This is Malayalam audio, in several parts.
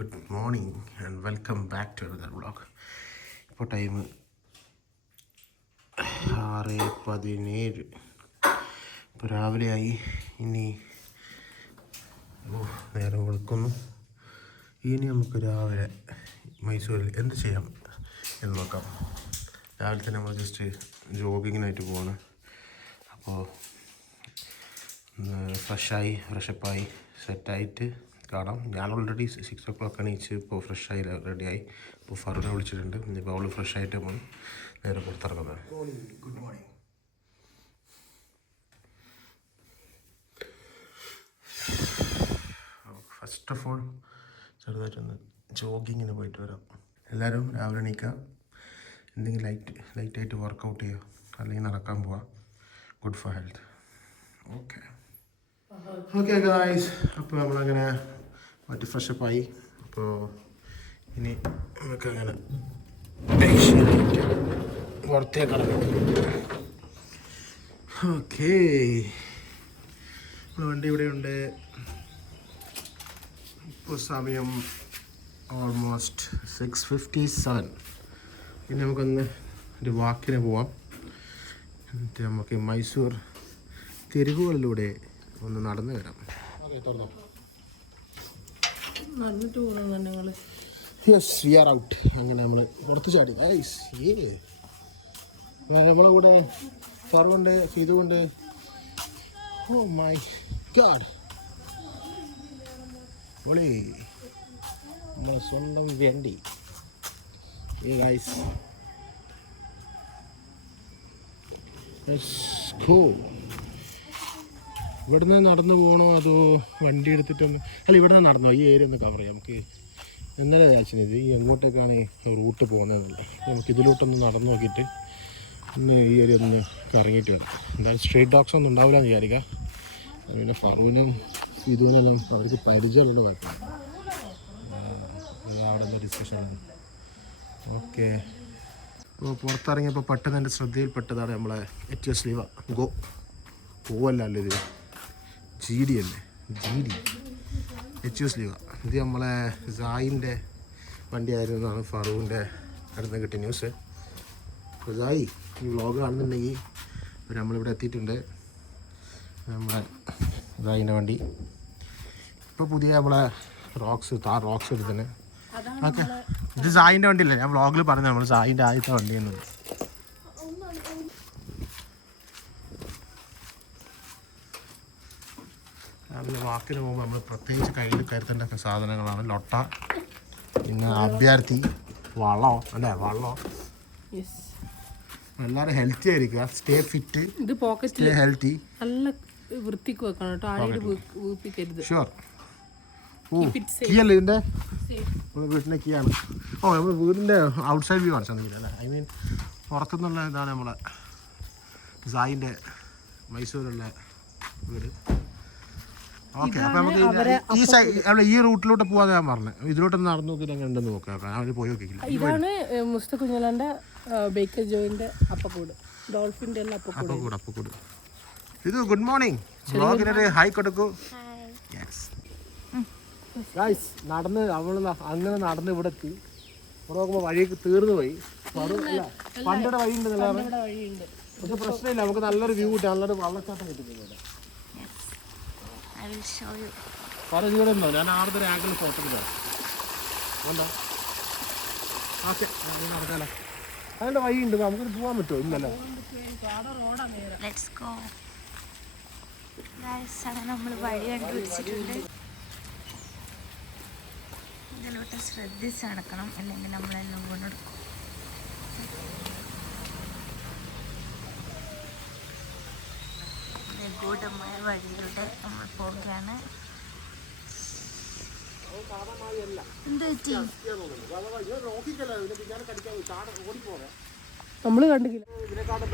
Good morning and welcome back to another vlog ഇപ്പോൾ ടൈം ആറ് പതിനേഴ്. ഇപ്പോൾ രാവിലെയായി ഇനി ഓ നേരം വെളുക്കുന്നു. ഇനി നമുക്ക് രാവിലെ മൈസൂരിൽ എന്ത് ചെയ്യാം എന്ന് നോക്കാം. രാവിലെ തന്നെ നമ്മൾ ജസ്റ്റ് ജോഗിങ്ങിനായിട്ട് പോവാണ്. അപ്പോൾ ഫ്രഷായി ഫ്രഷപ്പായി സെറ്റായിട്ട് കാണാം. ഞാൻ ഓൾറെഡി സിക്സ് ഓ ക്ലോക്ക് എണീച്ച് ഇപ്പോൾ ഫ്രഷായി റെഡിയായി ഇപ്പോൾ ഫറുനെ വിളിച്ചിട്ടുണ്ട്. ഇനിയിപ്പോൾ അവൾ ഫ്രഷ് ആയിട്ട് പോകും നേരെ പുറത്തിറങ്ങുന്നത് good morning first of all ചെറുതായിട്ടൊന്ന് ജോഗിങ്ങിന് പോയിട്ട് വരാം. എല്ലാവരും രാവിലെ എണീക്കുക എന്തെങ്കിലും ലൈറ്റ് ലൈറ്റായിട്ട് വർക്കൗട്ട് ചെയ്യുക അല്ലെങ്കിൽ നടക്കാൻ പോവാം. Good for health okay okay guys അപ്പോൾ നമ്മളങ്ങനെ മറ്റ് ഫ്രഷപ്പായി. അപ്പോൾ ഇനി നമുക്കങ്ങനെ പുറത്തേക്ക് ഇറങ്ങാം ഓക്കേ. വണ്ടി ഇവിടെ ഉണ്ട്. ഇപ്പോൾ സമയം ഓൾമോസ്റ്റ് സിക്സ് ഫിഫ്റ്റി സെവൻ ഇനി നമുക്കൊന്ന് ഒരു വാക്കിന് പോവാം. എന്നിട്ട് നമുക്ക് മൈസൂർ തെരുവുകളിലൂടെ ഒന്ന് നടന്നു വരാം. ഓക്കെ തുറന്നോ? യെസ് വി ആർ ഔട്ട് അങ്ങനെ നമ്മൾ പുറത്ത് ചാടി. ഐസ് ഏ നമ്മളെ കൂടെ ഫറുണ്ട് ഫിതുണ്ട് ഓ മൈ ഗാഡ് ഒളി. നമ്മളെ സ്വന്തം വേണ്ടി. ഏ ഗൈസ് cool. ഇവിടുന്ന് നടന്നു പോകണോ അതോ വണ്ടി എടുത്തിട്ടൊന്ന്? അല്ല ഇവിടെ നിന്ന് നടന്നോ? ഈ ഏരിയ ഒന്ന് കവർ ചെയ്യാം. നമുക്ക് ഇന്നലെ ഇത് ഈ എങ്ങോട്ടേക്കാണ് റൂട്ട് പോകുന്നതെന്നുള്ളത് നമുക്ക് ഇതിലോട്ടൊന്ന് നടന്നു നോക്കിയിട്ട് ഒന്ന് ഈ ഏരിയ ഒന്ന് കറങ്ങിയിട്ടുണ്ട് എന്തായാലും സ്ട്രീറ്റ് ഡോഗ്സ് ഒന്നും ഉണ്ടാവില്ല എന്ന് വിചാരിക്കാം. പിന്നെ ഫറൂനും ഇതുവിനെല്ലാം അവർക്ക് പരിചയമുള്ള കുഴപ്പം അവിടെ എന്താ ഡിസ്കഷനാണ് ഓക്കെ. അപ്പോൾ പുറത്തിറങ്ങിയപ്പോൾ പെട്ടെന്ന് എന്റെ ശ്രദ്ധയിൽപ്പെട്ടതാണ് നമ്മളെ എറ്റ് എസ് ലീവ ഗോ. പോവല്ല അല്ലേ ഇത്? ജി ഡി അല്ലേ? ജി ഡി എച്ച് എസ് ലീവ ഇത് നമ്മളെ സായിന്റെ വണ്ടിയായിരുന്നു എന്നാണ് ഫറൂഖിന്റെ അടുത്ത് കിട്ടിയ ന്യൂസ് അപ്പോൾ സായി ഈ വ്ളോഗ് കാണുന്നുണ്ടെങ്കിൽ നമ്മളിവിടെ എത്തിയിട്ടുണ്ട്. നമ്മളെ സായിന്റെ വണ്ടി. ഇപ്പോൾ പുതിയ നമ്മളെ റോക്സ് താർ റോക്സ് എടുത്തന്നെ ഓക്കെ ഇത് സായിന്റെ വണ്ടിയല്ലേ? ഞാൻ വ്ളോഗിൽ പറഞ്ഞു നമ്മൾ സായിന്റെ ആദ്യത്തെ വണ്ടി രാവിലെ വാക്കിന് പോകുമ്പോൾ നമ്മൾ പ്രത്യേകിച്ച് കയ്യിൽ കരുത്തേണ്ട സാധനങ്ങളാണ് ലൊട്ട പിന്നെ അഭ്യർത്ഥി വളോ അല്ലേ? യെസ് എല്ലാവരും ഹെൽത്തി ആയിരിക്കുക. സ്റ്റേ ഫിറ്റ് ഇത് പോക്കറ്റിൽ ഹെൽത്തി നല്ല വൃത്തിക്ക് വെക്കണം കേട്ടോ. ആരെയും വീപ്പിക്കരുത് ഷുവർ ഓ കീ അല്ലേ ഇതിന്റെ വീട്ടിന്റെ കീ ആണ്. ഓ നമ്മൾ വീടിന്റെ ഔട്ട്സൈഡ് വ്യൂ കാണിച്ചാൽ അല്ലേ ഐ മീൻ പുറത്തുനിന്നുള്ള ഇതാണ് നമ്മളെ സായിന്റെ മൈസൂരുള്ള വീട്. ഓക്കെ അപ്പം നമുക്ക് ഈ സൈഡ് ഈ റൂട്ടിലോട്ട് പോവാതെ ഞാൻ പറഞ്ഞു. ഇതിലോട്ട് നടന്നു നോക്കിയിട്ട് എങ്ങനെ ഉണ്ടെന്ന് നോക്കാം. അവർ പോയി നോക്കിക്കില്ല ഇതാണ് മുസ്ത കുഞ്ഞലാന്റെ ബേക്കർ ജോയിന്റെ അപ്പക്കൂട്. ഡോൾഫിന്റെ എല്ലാം അപ്പക്കൂട്. അപ്പക്കൂട് കൂടെ അപ്പോൾ കൂടെ ഇത് ഗുഡ് മോർണിംഗ് ബ്ലോഗിനൊരു ഹായ് കൊടുക്കൂ. യെസ് ഗായ്സ് നടന്ന് അവൾ അങ്ങനെ നടന്ന് ഇവിടെ എത്തി. ഇവിടെ നോക്കുമ്പോൾ വഴിയൊക്കെ തീർന്നു പോയി. പണ്ടയുടെ വഴി ഉണ്ട് ഇവിടെ വഴിയുണ്ട് പക്ഷെ പ്രശ്നമില്ല നമുക്ക് നല്ലൊരു വ്യൂ കിട്ടി നല്ലൊരു വെള്ളച്ചാട്ടം കിട്ടുന്നുണ്ട് ഞാൻ ഒരു ആംഗിൾ ഫോട്ടോ എടുക്കാം ഓക്കെ നടക്കാലോ. അതിന്റെ ഉണ്ട്. നമുക്ക് പോകാൻ പറ്റുമോ? നമ്മൾ വഴി കണ്ടുപിടിച്ചിട്ടുണ്ട്. ഇതിലോട്ട് ശ്രദ്ധിച്ച് നടക്കണം. അല്ലെങ്കിൽ നമ്മളെല്ലാം വീണെടുക്കും നിഗൂഢമായ വഴിയിലൂടെ നമ്മൾ പോവുകയാണ്. നമ്മൾ കണ്ടില്ല. ഇതിനെക്കാട്ടും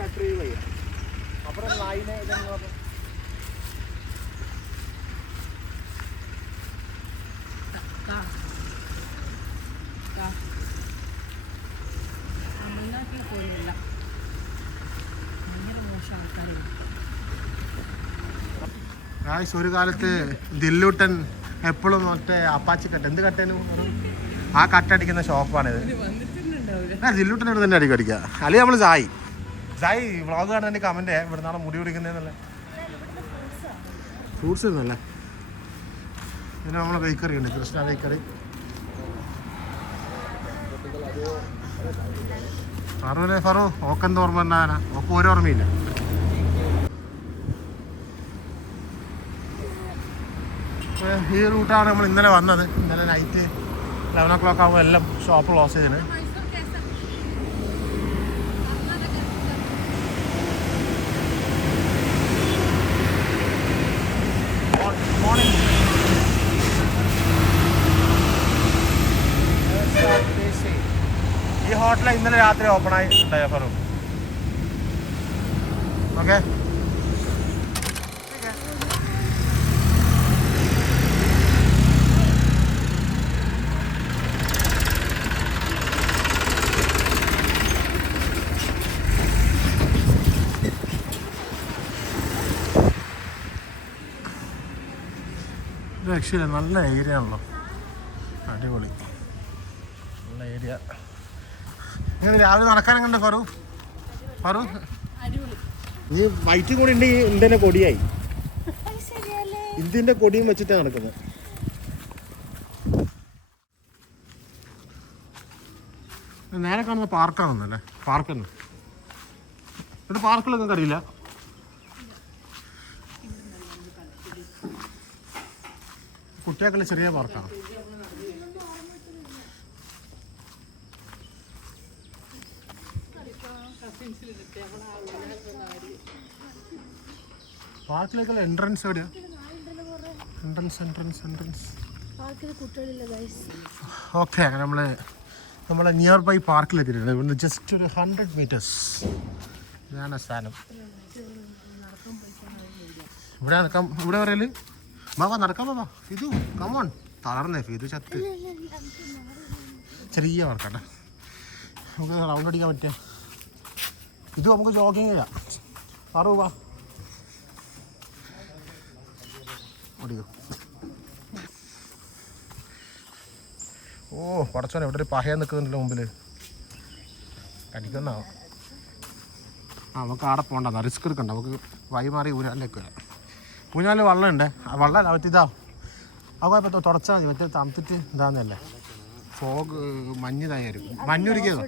ഗായ്സ് ഒരു കാലത്ത് ദില്ലൂട്ടൻ എപ്പോഴും മറ്റേ അപ്പാച്ചി കട്ട എന്ത് കട്ടേനും? ആ കട്ട കട്ടടിക്കുന്ന ഷോപ്പാണിത്. ആ ദില്ലൂട്ടൻ ഇവിടെ തന്നെ അടിക്കും അടിക്കുക അല്ലെങ്കിൽ നമ്മൾ സായി? സായി വ്ളോഗ് കാണാൻ കമന്റ് ഇവിടെ നാളെ മുടി പിടിക്കുന്നതെന്നല്ലേ? ഫ്രൂട്ട്സ് ഇരുന്നല്ലേ പിന്നെ നമ്മളെ ബേക്കറി ഉണ്ട് കൃഷ്ണ ബേക്കറി ഫറൂലെ ഫറു ഓക്കെന്തോർമ്മ ഓക്ക് ഒരു ഓർമ്മയില്ല ഏ, ഈ റൂട്ടാണ് നമ്മൾ ഇന്നലെ വന്നത്. ഇന്നലെ നൈറ്റ് ലെവൻ ഓ ക്ലോക്ക് ആകുമ്പോൾ എല്ലാം ഷോപ്പ് ക്ലോസ് മോർണിംഗ് ഈ ഹോട്ടൽ ഇന്നലെ രാത്രി ഓപ്പൺ ഉണ്ടായോ ഓക്കെ രക്ഷയില്ല നല്ല ഏരിയ ആണല്ലോ അടിപൊളി. നല്ല ഏരിയ ഇങ്ങനെ രാവിലെ നടക്കാനും കണ്ട ഫറു? ഫറു? ഇനി വൈറ്റും കൂടി ഉണ്ട് ഇന്ത്യന്റെ കൊടിയായി. ഇന്ത്യന്റെ കൊടിയും വെച്ചിട്ടാണ് നടക്കുന്നത്. നേരെ കാണുന്ന പാർക്കാണെന്നല്ലേ പാർക്കെന്ന് ഇവിടെ പാർക്കിലൊന്നും അറിയില്ല കുട്ടികൾക്കുള്ള ചെറിയ പാർക്കാണ്. പാർക്കിലേക്കുള്ള എൻട്രൻസ് എവിടെയാ? എൻട്രൻസ് എൻട്രൻസ് എൻട്രൻസ് ഓക്കെ അങ്ങനെ നമ്മൾ നമ്മളെ നിയർ ബൈ പാർക്കിലെത്തിയിട്ടുണ്ട് ഇവിടുന്ന് ജസ്റ്റ് ഒരു ഹൺഡ്രഡ് മീറ്റേഴ്സ് ഇതാണ് സ്ഥാനം ഇവിടെ നടക്കാം ഇവിടെ പറയൽ ബാബാ നടക്കാം ബാബാ ഫിതു കമോൺ തളർന്നേ ഫിതു ചത്ത്. ചെറിയ വർക്കട്ടെ. നമുക്ക് റൗണ്ട് അടിക്കാൻ പറ്റിയ ഇത് നമുക്ക് ജോഗിങ് ചെയ്യാം. പറു വാ. ഓടിക്കോ. ഓ പടച്ചോനെ ഇവിടെ ഒരു പഹയ നിൽക്കുന്നുണ്ടല്ലോ മുമ്പിൽ കടിക്കുന്ന ആ നമുക്ക് ആടെ പോകണ്ട റിസ്ക് എടുക്കണ്ട. നമുക്ക് വൈമാറി മാറി ഊരാലിലേക്ക് വരാം. ഊഞ്ഞാൽ വള്ളമുണ്ട് ആ വെള്ളം മറ്റേ ഇതാ. ആ കുഴപ്പത്തോ തുടച്ചാൽ മതി. മറ്റേ തണുത്തിട്ട് ഇതാന്നല്ലേ. ഫോഗ് മഞ്ഞിതായാലും മഞ്ഞുരുക്കിയതോ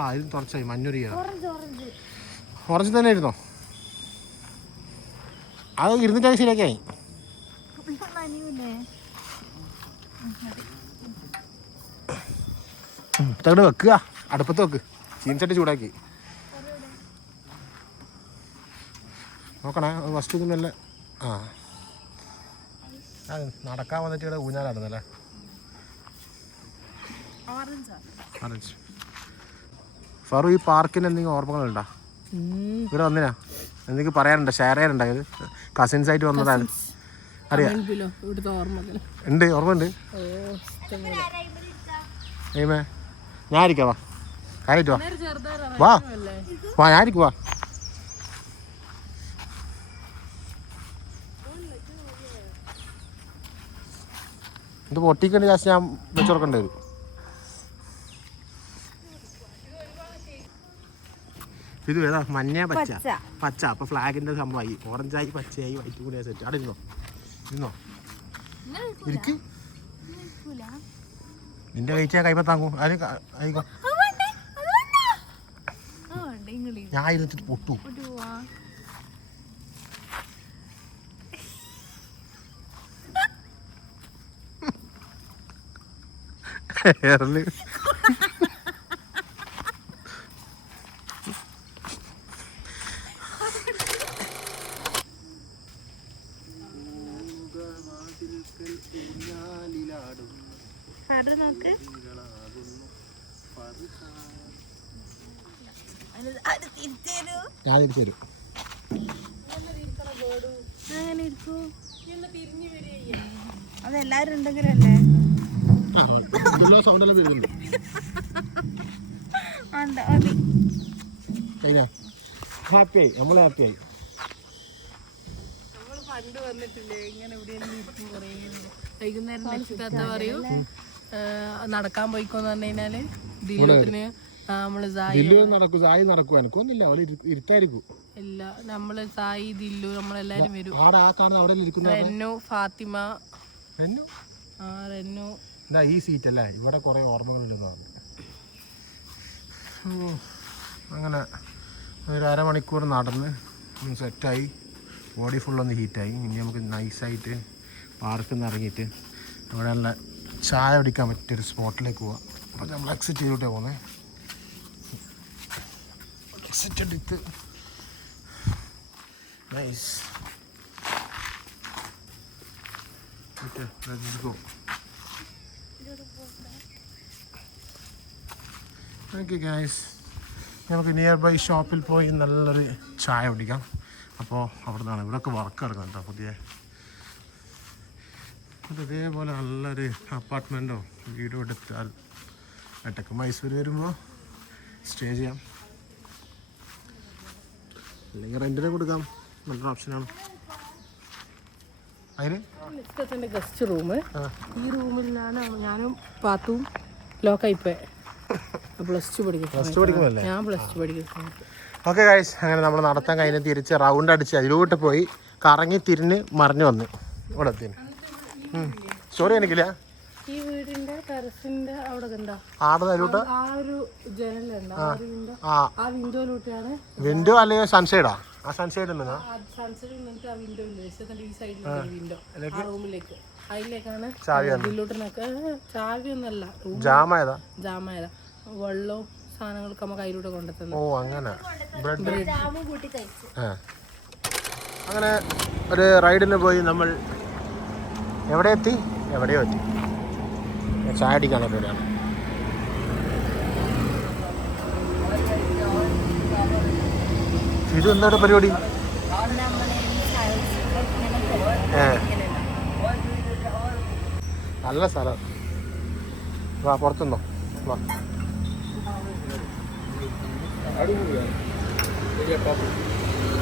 ആ ഇത് തുടച്ചായി മഞ്ഞുരുക്കിയതോ ഓറഞ്ച് തന്നെ ഇരുന്നോ അത് ഇരുന്നിട്ടാണ് ശരിയാക്കിയായി. തകട് വെക്കുക. അടുപ്പത്ത് വെക്ക്. ചീൻചട്ടി ചൂടാക്കി. നോക്കണേ. ഫസ്റ്റ് ഇത് മെല്ലെ ആ. നടക്കാൻ വന്നിട്ട് ഇവിടെ ഊഞ്ഞാലായിരുന്നല്ലേ ഓറഞ്ച് ഫറു ഈ പാർക്കിന് എന്തെങ്കിലും ഓർമ്മകളുണ്ടോ? ഇവിടെ വന്നിനാ? എന്തെങ്കിലും പറയാനുണ്ടോ? ഷെയർ ചെയ്യാനുണ്ടോ? ഇത് കസിൻസ് ആയിട്ട് വന്നതാണ്. അറിയാം. ഉണ്ട് ഓർമ്മയുണ്ട്. ഏമേ ഞാൻ വാ. കാര്യമായിട്ട് വാ. വാ. വാ. ഇത് പൊട്ടിക്കേണ്ട ജാസ്തി ഞാൻ വെച്ച് കൊടുക്കേണ്ടി വരും. ഇത് ഏതാ? മഞ്ഞ പച്ച. പച്ച. അപ്പൊ ഫ്ലാഗിന്റെ സംഭവമായി. ഓറഞ്ചായി പച്ചയായി വൈറ്റ് കൂടി സെറ്റ് അവിടെ ഇരുന്നോ? ഇരുന്നോ? ഇരിക്ക്. നിന്റെ വെയിറ്റ് ഞാൻ കൈമ താങ്ങൂ. അതിന് ക- ആയിക്കോ. ഞാൻ ഇരുന്നിട്ട് പൊട്ടു. ഞാൻ തിരിച്ചു തരും. ഇരിക്കൂ അതെല്ലാരും ഉണ്ടെങ്കിലല്ലേ? സൗണ്ട് എല്ലാം വരുന്നുണ്ട്. ഹാപ്പിയായി നമ്മൾ ഹാപ്പിയായി പണ്ട് വന്നിട്ടില്ലേ ഇങ്ങനെ ഇവിടെ വൈകുന്നേരം പറയൂ? നടക്കാൻ പോയിക്കോന്ന് പറഞ്ഞു കഴിഞ്ഞാൽ നമ്മൾ സായി ദില്ലു നടക്കൂ സായി നടക്കും എനക്കൊന്നില്ല അവൾ ഇരി- ഇരുത്തായിരിക്കും ഇല്ല നമ്മൾ സായി ദില്ലു നമ്മളെല്ലാരും വരും. ആടെ ആ കാണുന്ന അവിടെ ഇരിക്കുന്ന റെന്നു ഫാത്തിമ. എന്നു ആ റെന്നു. ഇതാ ഈ സീറ്റ് അല്ലേ? ഇവിടെ കുറേ ഓർമ്മകൾ ഉണ്ടെന്നാണ് അങ്ങനെ ഒരു അരമണിക്കൂർ നടന്ന് സെറ്റായി ബോഡി ഫുള്ളൊന്ന് ഹീറ്റായി ഇനി നമുക്ക് നൈസായിട്ട് പാർക്കിൽ നിന്ന് ഇറങ്ങിയിട്ട് ഇവിടെ നല്ല ചായ കുടിക്കാൻ പറ്റിയൊരു സ്പോട്ടിലേക്ക് പോവാം. അപ്പോൾ നമ്മൾ എക്സിറ്റ് ചെയ്തിട്ടേ പോകുന്നത് എക്സിറ്റ് എടുത്ത്. Nice okay go okay guys നമുക്ക് നിയർ ബൈ ഷോപ്പിൽ പോയി നല്ലൊരു ചായ കുടിക്കാം. അപ്പോൾ അവിടെ നിന്നാണ് ഇവിടെയൊക്കെ വർക്ക് ഇറങ്ങുന്നത് കേട്ടോ പുതിയ. ഇതേപോലെ നല്ലൊരു അപ്പാർട്ട്മെന്റോ വീടോ എടുത്താൽ ഏട്ടക്ക് മൈസൂർ വരുമ്പോൾ സ്റ്റേ ചെയ്യാം. അല്ലെങ്കിൽ റെന്റിന് കൊടുക്കാം. നല്ലൊരു ഓപ്ഷനാണ് അതിന്? ഗസ്റ്റ് റൂം ഈ റൂമിലാണ് ഞാനും പാത്തും ലോക്കായിപ്പോയെ പ്ലസ് ടു പഠിക്കുന്ന പ്ലസ് ടു പഠിക്കുമല്ലേ? ഞാൻ പ്ലസ് ടു ഓക്കെ ഗൈസ് അങ്ങനെ നമ്മൾ നടത്താൻ കഴിഞ്ഞ് തിരിച്ച് റൗണ്ട് അടിച്ച് അതിലോട്ട് പോയി കറങ്ങി തിരിഞ്ഞ് മറിഞ്ഞു വന്ന്. ഇവിടെ എത്തി. സ്റ്റോറി എനിക്കില്ല. ഈ വീടിന്റെ ടെറസിന്റെ അവിടെ കണ്ടോ? ആടെ അതിലോട്ട്? ആ ഒരു ജനലുണ്ട് ആ. ഒരു വിൻഡോ ആ. വിൻഡോയിലൂടെയാണ് വിൻഡോ അല്ലെങ്കിൽ സൺസൈഡാ ആ? സൺസൈഡ് നിന്നാ സൺസൈഡിൽ നിന്നിട്ട് ആ ഈ സൈഡിലുള്ള വിൻഡോ ആ. റൂമിലേക്ക്. അതിലേക്കാണ് ചാവി ഇതിലോട്ട് ചാവി ഒന്നല്ല ജാമായതാ. ജാമായതാ. വെള്ളവും സാധനങ്ങളൊക്കെ നമുക്ക് കയ്യിലൂടെ കൊണ്ടുത്തന്നു ഓ അങ്ങനെ. ബ്രെഡ്. ജാമു കൂട്ടി കഴിച്ചു. ആ. അങ്ങനെ ഒരു റൈഡിന് പോയി നമ്മൾ എവിടെ എത്തി? എവിടെയോ എത്തി. ചായ അടിക്കാനൊക്കെ വരികയാണ് ഇത് എന്താണ് പരിപാടി. നല്ല സ്ഥലം. വാ പുറത്തുനിന്നോ വാ.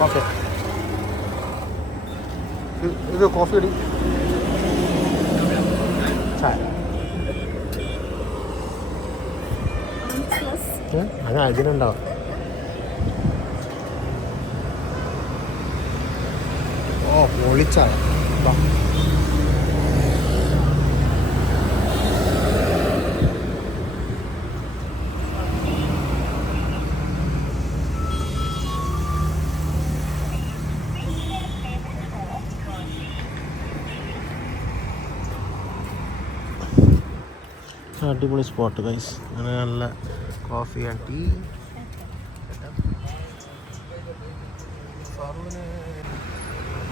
ഓക്കെ ഇത് കോഫി അടി. ചായ? അങ്ങനെ അതിനുണ്ടാവും ഓ പൊളിച്ചായ അടിപൊളി സ്പോട്ട് ഗൈസ് അങ്ങനെ നല്ല കോഫി ആൻഡ് ടീ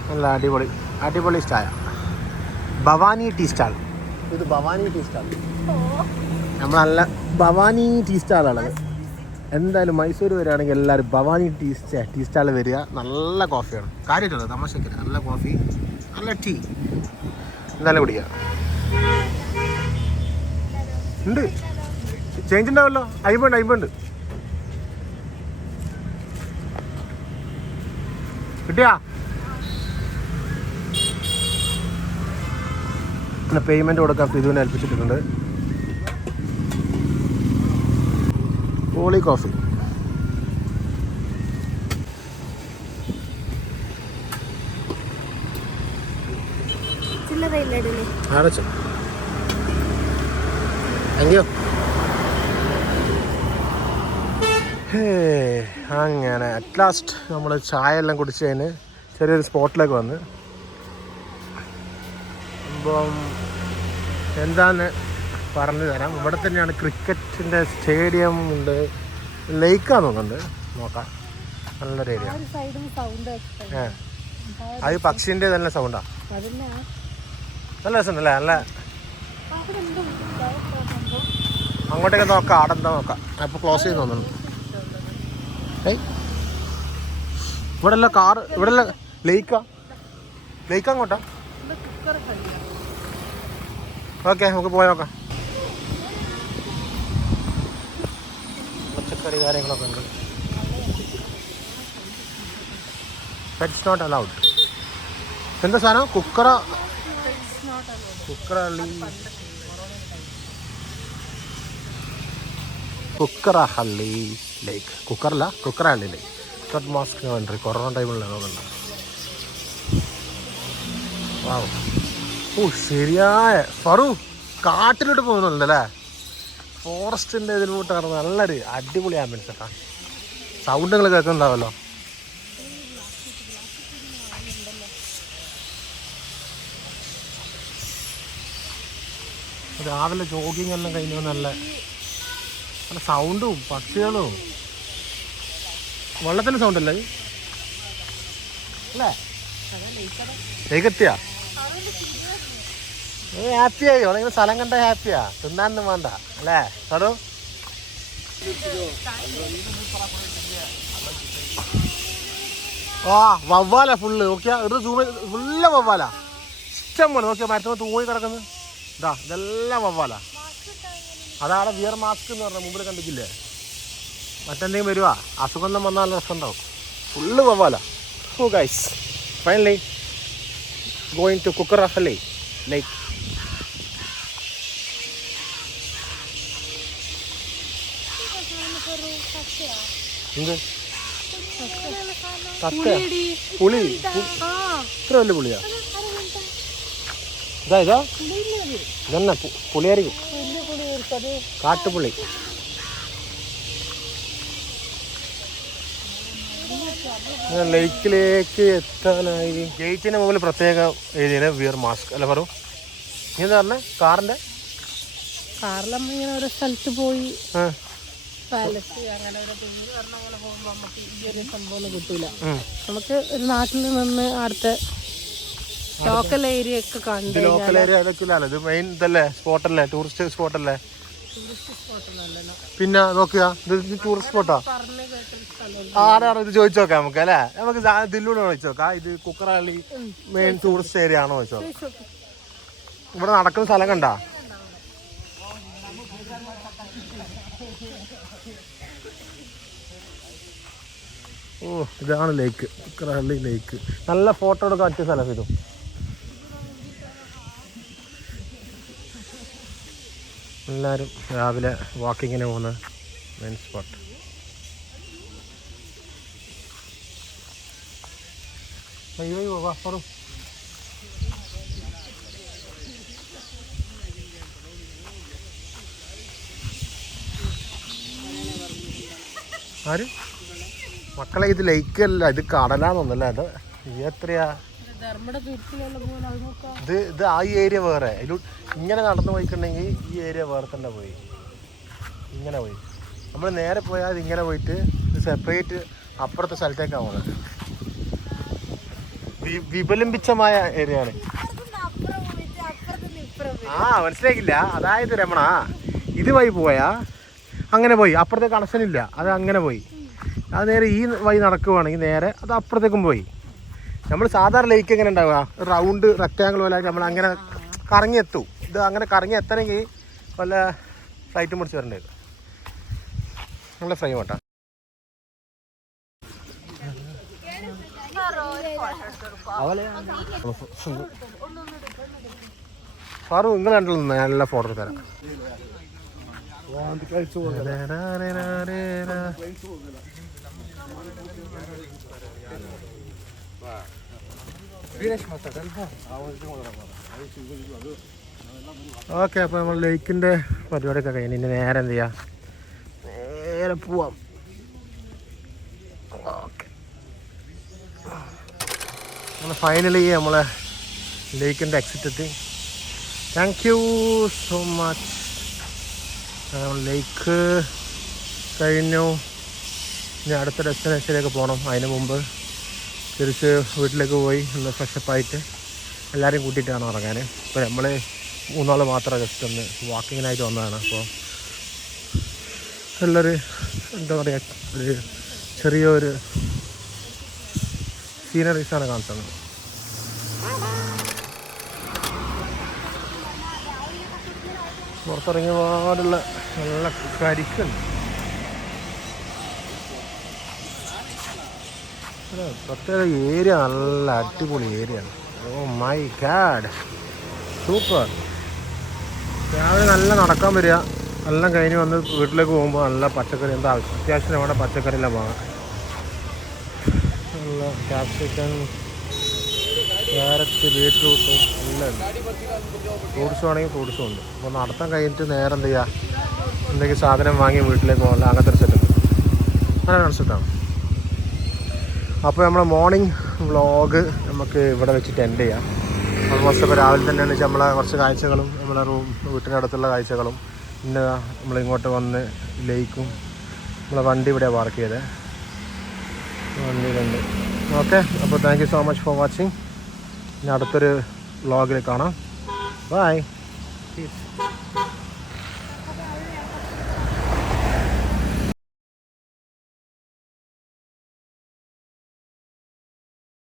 നല്ല അടിപൊളി അടിപൊളി സ്റ്റാൾ ഭവാനി ടീ സ്റ്റാൾ ഇത് ഭവാനി ടീ സ്റ്റാൾ നമ്മൾ നല്ല ഭവാനി ടീ സ്റ്റാളാണത് എന്തായാലും മൈസൂർ വരികയാണെങ്കിൽ എല്ലാവരും ഭവാനി ടീ സ്റ്റാ ടീ സ്റ്റാളിൽ വരിക. നല്ല കോഫിയാണ് കാര്യമായിട്ടുള്ളത് തമാശക്കില്ല നല്ല കോഫി നല്ല ടീ എന്തായാലും കുടിക്കുക ഉണ്ട്. ചേഞ്ച് ഉണ്ടാവല്ലോ. അയിമ്പുണ്ട് അയിമ്പുണ്ട്. കിട്ടിയാ? പിന്നെ പേയ്മെന്റ് കൊടുക്കാൻ ഫിദുവിനെ ഏൽപ്പിച്ചിട്ടുണ്ട്. ഹോളി കോഫി ചില്ലറയില്ല. അടച്ചു താങ്ക് യു അങ്ങനെ. അറ്റ് ലാസ്റ്റ് നമ്മൾ ചായ എല്ലാം കുടിച്ചതിന് ചെറിയൊരു സ്പോട്ടിലേക്ക് വന്ന്. അപ്പം എന്താന്ന് പറഞ്ഞു തരാം. ഇവിടെ തന്നെയാണ് ക്രിക്കറ്റിന്റെ സ്റ്റേഡിയം ഉണ്ട്. ലേക്കാന്ന് തോന്നുന്നുണ്ട്. നോക്കാം. നല്ലൊരു ഏരിയ ഒരു സൈഡിൽ സൗണ്ട് ഏ. അത് പക്ഷിന്റെ തന്നെ സൗണ്ടാണ് നല്ല രസമുണ്ടല്ലേ? നല്ല അങ്ങോട്ടേക്ക് നോക്കാം അവിടെ എന്താ നോക്കാം. അപ്പോൾ ക്ലോസ് ചെയ്ത് തോന്നുന്നു ഏയ്. ഇവിടെ അല്ല കാറ് ഇവിടെ അല്ല ലേക്കാ ലേക്ക് അങ്ങോട്ടാ? ഓക്കെ നമുക്ക് പോയി നോക്കാം. പച്ചക്കറി കാര്യങ്ങളൊക്കെ ഉണ്ട്. പെറ്റ്സ് നോട്ട് അലൗഡ് എന്താ സാധനം? കുക്കറ? Kukkarahalli Kukkarahalli lake കുക്കറല്ല Kukkarahalli lake red mask country corona ടൈമിലുള്ള നോക്കണ്ട ഓ ശരിയായ ഫറു കാട്ടിലോട്ട് പോകുന്നുണ്ടല്ലേ? ഫോറസ്റ്റിന്റെ ഇതിലോട്ടാണ് നല്ലൊരു അടിപൊളി ആംബുലൻസ് കേട്ടാ സൗണ്ട് നിങ്ങൾ കേൾക്കുന്നുണ്ടാവല്ലോ. രാവിലെ ജോഗിങ് എല്ലാം കഴിഞ്ഞു നല്ല സൗണ്ടും പക്ഷികളും. വെള്ളത്തിന്റെ സൗണ്ട് അല്ലേ അല്ലേ? ഏകത്തിയാ നീ ഹാപ്പിയായി ഓളെ സ്ഥലം കണ്ട ഹാപ്പിയാ തിന്നാനൊന്നും വേണ്ട. അല്ലേ? സാറോ ആ വവ്വാല ഫുള്ള് നോക്കിയാ ഒരു സൂമ ഫുള്ള് വവ്വാല. ഇഷ്ടം പോലെ. നോക്കിയാ മരത്തുമ്പോൾ തൂങ്ങി കിടക്കുന്നത്. ഇതാ ഇതെല്ലാം വവ്വാല. അതാണ് വിയർ മാസ്ക് എന്ന് പറഞ്ഞ മുമ്പിൽ കണ്ടിട്ടില്ലേ? മറ്റെന്തെങ്കിലും വരുവാ? അസുഖം വന്നാൽ നല്ല രസമുണ്ടാവും ഫുള്ള് വവ്വാല. ഓ guys finally going to Kukkar അല്ലേ ലൈക്ക് എന്ത് തത്ത പുളി. ഇത്ര വലിയ പുളിയാ? ഇതാ ഇതാ. ഇതന്നെ പുളിയായിരിക്കും കാട്ടുപുളി. ലേക്കിലേക്ക് എത്താനായി. ഗേറ്റിന് മുമ്പിൽ പ്രത്യേക എഴുതിയത് വിയർ മാസ്ക് അല്ല പറഞ്ഞു നീ എന്താ പറഞ്ഞ? കാറിന്റെ? കാറിലമ്മ ഇങ്ങനെ ഓരോ സ്ഥലത്ത് പോയി. പാലസ് അങ്ങനെ ഓരോ പോകുമ്പോൾ നമുക്ക് ഈ ഒരു സംഭവം ഒന്നും കിട്ടൂല. നമുക്ക് ഒരു നാട്ടിൽ നിന്ന് അടുത്ത ലോക്കൽ ഏരിയ ഒക്കെ കണ്ട് ഇത് ലോക്കൽ ഏരിയ അതൊക്കെ ഇത് മെയിൻ ഇതല്ലേ? സ്പോട്ടല്ലേ ടൂറിസ്റ്റ് സ്പോട്ടല്ലേ ടൂറിസ്റ്റ് സ്പോട്ട് നല്ലതാണ് പിന്നെ നോക്കുക. ഇത് ടൂറിസ്റ്റ് സ്പോട്ടാ പറഞ്ഞു കേട്ടൊരു സ്ഥലം ആരാണ് ഇത് ചോദിച്ചു നോക്കാം നമുക്ക് അല്ലേ? നമുക്ക് ദില്ലൂടെ ചോദിച്ചു നോക്കാം. ഇത് കുക്കറാളി മെയിൻ ടൂറിസ്റ്റ് ഏരിയ ആണോ ചോദിച്ചോ ഇവിടെ നടക്കുന്ന സ്ഥലം കണ്ട? ഓ ഇതാണ് ലേക്ക് കുക്കറാളി ലേക്ക് നല്ല ഫോട്ടോ എടുക്കാൻ പറ്റിയ സ്ഥലം ഇതും. എല്ലാവരും രാവിലെ വാക്കിങ്ങിന് പോകുന്ന മെയിൻ സ്പോട്ട് അയ്യോ അയ്യോ ആര്? മക്കളെ ഇത് ലേക്ക് അല്ല ഇത് കടലാന്നൊന്നല്ല അത് എത്രയാ? ഇത് ഇത് ആ ഏരിയ വേറെ. ഇങ്ങനെ നടന്നു പോയിട്ടുണ്ടെങ്കിൽ ഈ ഏരിയ വേറെ തന്നെ പോയി. ഇങ്ങനെ പോയി. നമ്മൾ നേരെ പോയാൽ ഇങ്ങനെ പോയിട്ട് ഇത് സെപ്പറേറ്റ് അപ്പുറത്തെ സ്ഥലത്തേക്കാണ് പോകുന്നത് വിപുലംബിച്ചമായ ഏരിയ ആണ്. ആ മനസ്സിലാക്കില്ല അതായത് രമണ ഇത് വഴി പോയാ അങ്ങനെ പോയി. അപ്പുറത്തെ കണക്ഷൻ ഇല്ല. അത് അങ്ങനെ പോയി. അത് നേരെ ഈ വഴി നടക്കുവാണെങ്കിൽ നേരെ അത് അപ്പുറത്തേക്കും പോയി. നമ്മൾ സാധാരണ ലേക്ക് എങ്ങനെ ഉണ്ടാവുക? റൗണ്ട് റെക്റ്റാങ്കിൾ പോലെ നമ്മൾ അങ്ങനെ കറങ്ങി എത്തും ഇത് അങ്ങനെ കറങ്ങി എത്തണമെങ്കിൽ വല്ല ഫ്ലൈറ്റ് മുറിച്ച് വരേണ്ടി വരും. നല്ല ഫ്രൈ കേട്ടോ ഫാറു നിങ്ങൾ കണ്ടു നല്ല ഫോട്ടോ തരാം. ഓക്കെ അപ്പോൾ നമ്മൾ ലേക്കിന്റെ പരിപാടിയൊക്കെ കഴിഞ്ഞ് ഇനി നേരെ എന്ത് ചെയ്യാം? നേരെ പോവാം. ഓക്കെ. നമ്മൾ ഫൈനലി നമ്മളെ ലേക്കിന്റെ എക്സിറ്റ് എത്തി. Thank you so much lake കഴിഞ്ഞു. ഇനി അടുത്ത ഡെസ്റ്റിനേഷനിലേക്ക് പോകണം അതിന് മുമ്പ് തിരിച്ച് വീട്ടിലേക്ക് പോയി ഒന്ന് ഫ്രഷപ്പ് ആയിട്ട് എല്ലാവരെയും കൂട്ടിയിട്ടാണ് ഇറങ്ങാൻ ഇപ്പോൾ നമ്മൾ മൂന്നാൾ മാത്രം ജസ്റ്റ് ഒന്ന് വാക്കിങ്ങിനായിട്ട് വന്നതാണ്. അപ്പോൾ നല്ലൊരു എന്താ പറയുക ഒരു ചെറിയൊരു സീനറീസാണ് കാണിച്ചത്. പുറത്തിറങ്ങിയ പാടുള്ള നല്ല കരിക്കുണ്ട് പ്രത്യേക ഏരിയ നല്ല അടിപൊളി ഏരിയ ആണ്. ഓ മൈ ഗാഡ് സൂപ്പർ രാവിലെ നല്ല നടക്കാൻ വരിക. എല്ലാം കഴിഞ്ഞ് വന്ന് വീട്ടിലേക്ക് പോകുമ്പോൾ നല്ല പച്ചക്കറി എന്താ അത്യാവശ്യം അവിടെ പച്ചക്കറിയെല്ലാം വാങ്ങാം. നല്ല ക്യാപ്സിക്കൻ ക്യാരറ്റ് ബീട്രൂട്ട് എല്ലാം ഫ്രൂട്ട്സും ആണെങ്കിൽ ഫ്രൂട്ട്സും ഉണ്ട്. അപ്പോൾ നടത്താൻ കഴിഞ്ഞിട്ട് നേരെ എന്ത് ചെയ്യുക? എന്തെങ്കിലും സാധനം വാങ്ങി വീട്ടിലേക്ക് പോകാനുള്ള അങ്ങനത്തെ ഒരു സെറ്റപ്പ് അങ്ങനെ കൺസെപ്റ്റാണ് അപ്പോൾ നമ്മുടെ മോർണിംഗ് വ്ളോഗ് നമുക്ക് ഇവിടെ വെച്ചിട്ട് എൻഡ് ചെയ്യാം. ഓൾമോസ്റ്റ് ഇപ്പോൾ രാവിലെ തന്നെയാണ് വെച്ചാൽ നമ്മളെ കുറച്ച് കാഴ്ചകളും നമ്മുടെ റൂം വീട്ടിനടുത്തുള്ള കാഴ്ചകളും. പിന്നെ നമ്മളിങ്ങോട്ട് വന്ന് ലേക്കും നമ്മളെ വണ്ടി ഇവിടെ പാർക്ക് ചെയ്തത് വണ്ടിയിലുണ്ട് ഓക്കെ അപ്പോൾ thank so much for watching ഇനി അടുത്തൊരു വ്ളോഗിൽ കാണാം. ബൈ